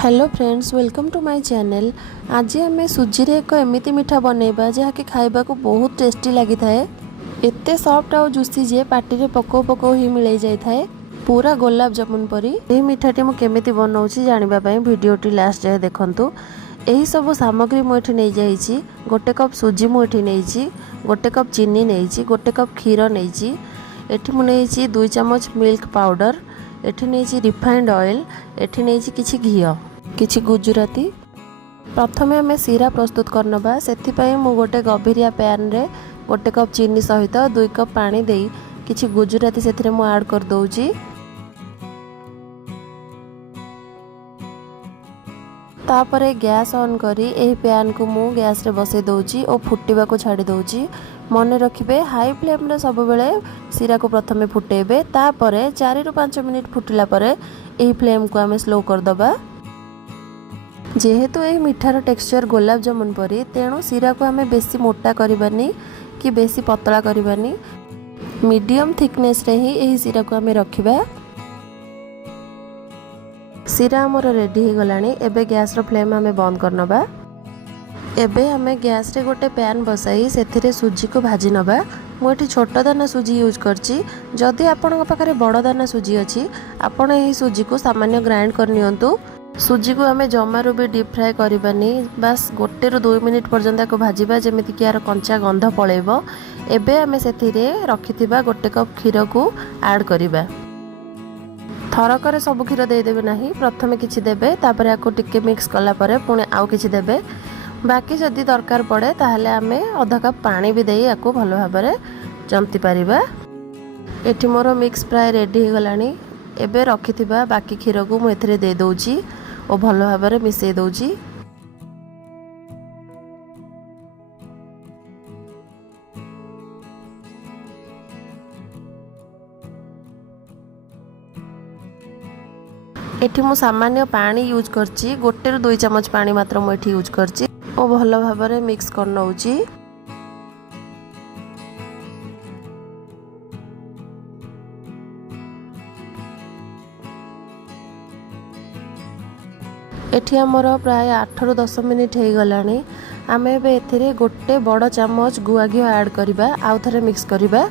Hello friends, welcome to my channel. आज आम सुजी रे एक एमती मिठा बनैबा जहाँकि खाइबा को बहुत टेस्टी लगी थाए। एते सॉफ्ट और जूसी जे पार्टी रे पको पको ही मिल जाई थाए, पूरा गुलाब जामुन परी। एही मिठाटी मु केमिति बनाउछि जानिबा पई वीडियोटी लास्ट जाए देखंतु। एही सब सामग्री मु एठी नै जाईछि। गोटे कप सुजी मु एठी नैछि, गोटे कप चीनी नैछि, गोटे कप क्षीर नैछि, एठी मु नैछि 2 चम्मच मिल्क पाउडर, एठी नैछि रिफाइंड ऑयल, एठी नैछि किछि घियो, किछि गुजराती। प्रथमे आम सीरा प्रस्तुत करनबा। सेथिपाई मु गोटे गभीरिया पैन रे गोटे कप चीनी सहित 2 कप पानी देई किछि गुजराती सेथिरे मु ऐड कर दउची। तापरे गैस ऑन करी एही पैन को मु गैस रे बसई दउची और फुटिबा को छाड़ी दउची। मन रखिबे हाई फ्लेम रे सब बेले सीरा को प्रथमे फुटेबे, तापरे 4 रु 5 मिनिट फुटिला परे एही फ्लेम को आमे स्लो कर दबा। जेहेतु यही मिठार टेक्सचर गुलाब जामुन परी, तेणु सीरा को आमे बेसी मोटा करबानी कि बेसी पतला करबानी, मीडियम थिकनेस रे ही यही सीरा को आमे रखिबा। सीरा हमर रेडी हो गलानी। एबे गैस रो फ्लेम आमे बंद करनबा। एबे आमे गैस रे गोटे पैन बसाई सेथिरे सुजी को भाजी नबा। मु एठी छोट दाना सुजी यूज करची। जदि आपन पाखरे बड़ दाना सुजी अछि, आपण एही सुजी को सामान्य ग्राइंड कर नियंतु। सुजी को आमे जमारू भी डीप फ्राई करबानी, बस 1 रु 2 मिनिट पर्यंत को भाजीबा जेमिति कि यार कंचा गंध पळेबो। एबे आमे सेथिरे रखिथिबा गोटे कप क्षीर को ऐड करिबा। थरकर सब क्षीर दे देबे नाही, प्रथमे किछि देबे, तापर याको टिके मिक्स कला परे पुणे आउ किछि देबे। बाकी जदि दरकार पड़े ताहले आमे आधा कप पानी भी देई याको भलो भाबरे जंती परिबा। एठी मोर मिक्स फ्राई रेडी हो गलानी। एबे रखिथिबा बाकी क्षीर को मु एथिरे दे दउची और भलो भाबरे मिसई दउची। एठी मु सामान्य पानी यूज करची, 1 रु 2 चम्मच पानी मात्र मु एठी यूज करची और भलो भाबरे मिक्स कर नउची। एठी हमर प्राय 8 रु 10 मिनिट हे गलानी। आमे बे एथिरे गोटे बड़ चम्मच गुआ घियो ऐड करिबा, आउ थरे मिक्स करिबा।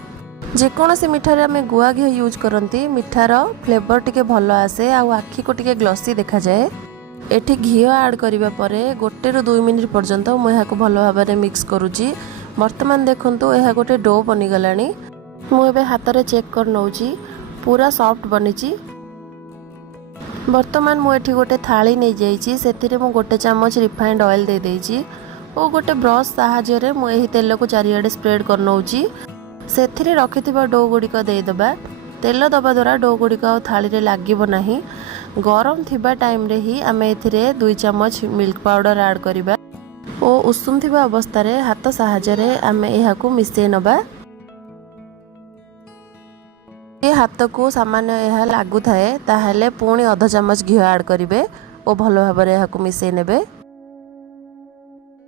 जेकोसी मिठारे आमे गुआ घियो यूज करंती, मिठार फ्लेवर टिके भलो आसे आ आखी को टिके ग्लॉसी देखा जाए। एठी घियो ऐड करिबा परे 1 रु 2 मिनिट पर्यंत मु एहा को भलो भाबरे मिक्स करूची। वर्तमान देखंतु एहा गोटे डो बनी गलानी। मु एबे हाथ रे चेक कर नउची, पूरा सॉफ्ट बनिची। वर्तमान मु एठी गोटे थाली नै जाईची, सेथिरे मु गोटे चम्मच रिफाइंड ऑयल दे देईची और गोटे ब्रश साहाय्य रे मु एही तेल को चारियाडे स्प्रेड कर नउची। सेथिरे रखिथिबा डो गुड़िक दे दबा। तेल दबा द्वारा डो गुड़िक थाली रे लागिबो नाही। गरम थिबा टाइम रे ही आमे एथिरे 2 चम्मच मिल्क पाउडर ऐड करिबा और उषुम थिबा अवस्था रे हाथ साहाय्य रे आमे एहा को मिसै नबा। ये हाथ को सामान्य यह लागू थाए ताहले पुणी आधा चम्मच घी ऐड करिवे और भलो भाबरे यह को मिसै नेबे।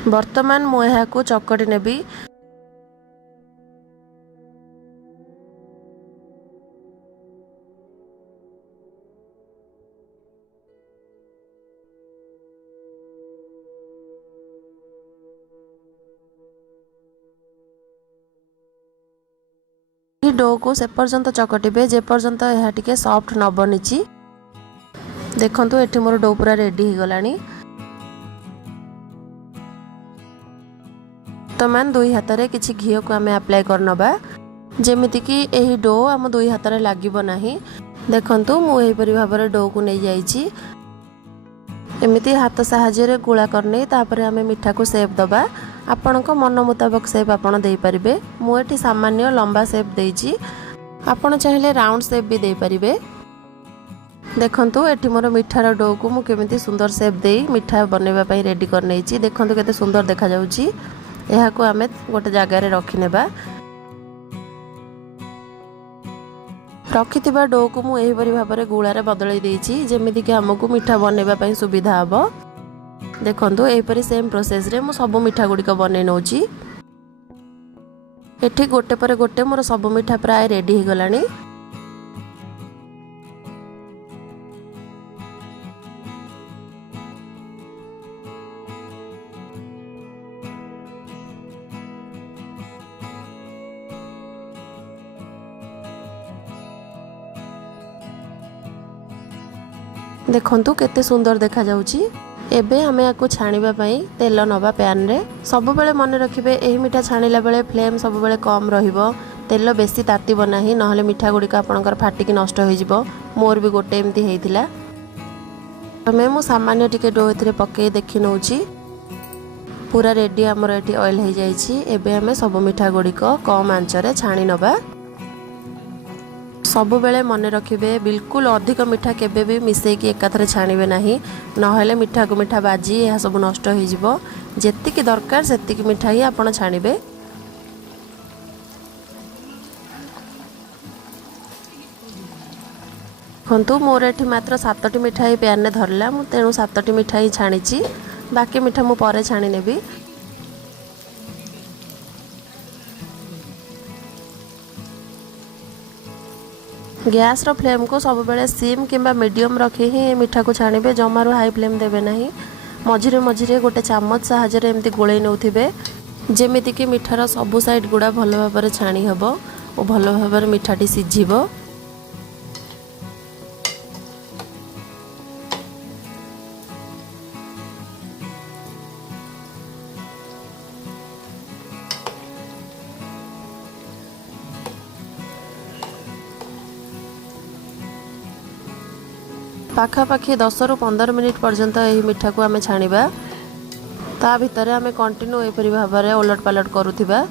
वर्तमान मु यह को चकटी नेबी। डो को से पर्यंत चकटिबे जे पर्यंत यह टिके सॉफ्ट न बनिची। देखंतु एठी मोर डो पूरा रेडी हो गलानी। तमान 2 हाथ रे किछि घी को आमे अप्लाई करनबा, जेमिति कि एही डो हम 2 हाथ रे लागिबो नाही। देखंतु मु एही परि भाबरे डो को नै जाईची। एमिति हाथ साहाय्य रे गुळा करने तापरे आमे मिठा को शेप दबा। आपण को मन मुताबिक शेप आपण दे परिबे। मु एठी सामान्य लंबा शेप देइची, आपण चाहिले राउंड शेप भी दे परिबे। देखंतु एठी मोर मिठार डो को मु केमिति सुंदर शेप देई मिठा बनेबा पई रेडी कर नेइची। देखंतु केते सुंदर देखा जाउची। एहा को आमे गोटे जगह रे रखि नेबा। रखिथिबा डो को मु एही परि भाबरे गुळा रे बदलै देइची, जेमिति कि हमकु मिठा बनेबा पई सुविधा हबो। देखंतु एही परि सेम प्रोसेस रे मु सब मिठा गुडी को बनै नउची। एठी गोटे पर गोटे मोर सब मिठा प्राय रेडी हो गलानी। देखंतु केते सुंदर देखा जाउची। एबे हमें याकू छाणीबा पई तेल नबा पैन रे। सब बेले मन रखिबे एही मिठा छाणीला बेले फ्लेम सब बेले कम रहिबो, तेल बेसी तातीबो नाही, नहले मिठा गुड़िक आपणकर फाटिकी नष्ट हो जिवो। मोर भी गोटे एमती हेइतिला। हमें मु सामान्य टिके डो एथिरे पके देखि नउची। पूरा रेडी हमर एठी ऑयल हे जाइछि। एबे हमें सब मिठा गुड़िक कम आंच रे छाणी नबा। सब बेले मन रखिबे बिल्कुल अधिक मिठा केबे भी मिसई की एकाथरे छाणीबे नाही, नहेले मिठा को मिठा बाजी यह सब नष्ट हो जिवो। जेतिकी दरकार सेतिकी मिठा ही आपण छाणीबे। देखंतु मोर एठी मात्र 7टी मिठाई पैन ने धरला, मु तेणु 7टी मिठाई छाणीची। बाकी मिठा मु परे छाणी नेबी। गैस रो फ्लेम को सब बेले सिम किंबा मीडियम रखी ही मिठा को छाणीबे, जमारू हाई फ्लेम देबे नाही। मझिरे मझिरे गोटे चामच साहाय्य एमती गोळेई नउथिबे, जेमिति कि मिठार सब साइड गुड़ा भल भाबरे छाणी हबो और भल भाबरे मिठाटी सिझिबो। पाखापाखि 10 ରୁ 15 मिनिट पर्यंत यही मिठा को आमे छाणीबा। ता भितरे आमे कंटिन्यू एपरि भाबरे ओलट पालट करूथिबा।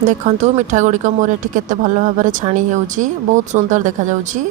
देखंतु मिठा गुड़िक मोर एठी केते भल भाबरे छाणी हेउची, बहुत सुंदर देखा जाउची।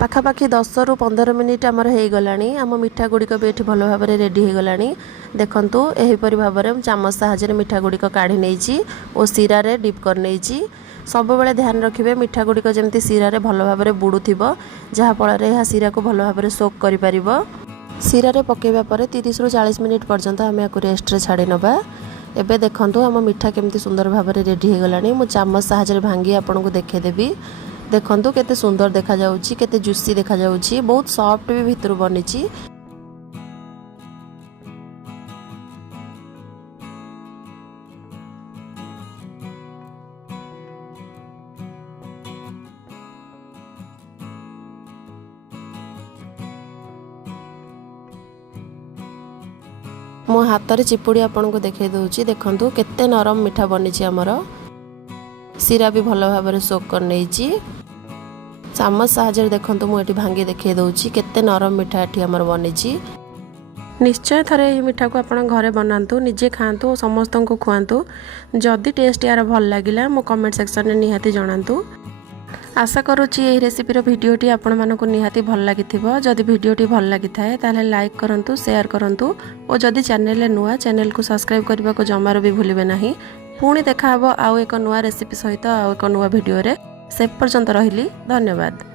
पाखापाखि 10 ରୁ 15 मिनिट आमर हो गलानी। आम मिठा गुड़िक भी ये भल भाव रेडी हो गलानी। देखंतु एहीपरि भाबरे चामच साहाय्य मिठा गुड़िक काढ़ी नेइची और सीरा रे डिप कर नेइची। सब बेले ध्यान रखिबे मिठा गुड़िक जेमती सीरा रे भल भाव बुड़ुथिबो, जहा फल रे सीरा को भल भाव सोक करि परिबो। सीरा रे पकेबा परे 30 ରୁ 40 मिनिट पर्यंत आमे याकू रेस्ट रे छाड़ी नबा। एबे देखंतु आम मिठा केमती सुंदर भाव रेडी हो गलानी। मु चामच साहाय्य भांगी आपनको देखे देबी। देखंतु केते सुंदर देखा जाउची, केते जुसी देखा जाउची, बहुत सॉफ्ट भी भितर बनिची। मो हाथ रे चिपुड़ी आपनको देखे दउची। देखंतु केते नरम मिठा बनिची। हमर सीरा भी भल भाव सोक कर नेइची। चामच साहाय्य देखंतु मु एठी भांगी देखे दउची केते नरम मिठा एठी हमर बनिची। निश्चय थरे एही मिठा को आपण घरे बनांतु, निजे खांतु और समस्तन को खुआंतु। जदि टेस्ट यार भल लागिला मो कमेंट सेक्शन रे निहाती जणांतु। आशा करूची एही रेसिपी रो भिडियोटी आपण मानको निहाती भल लागिथिबो। जदि भिडियोटी भल लागिथाय ताले लाइक करंतु, शेयर करंतु और जदि चैनल नुआ चैनल को सब्सक्राइब करबा को जमारो भी भूलिबे नाही। पुणी देखा हबो आउ एक नुआ रेसिपी सहित आउ एक नुआ भिडियो रे। से पर्यंत रहिली, धन्यवाद।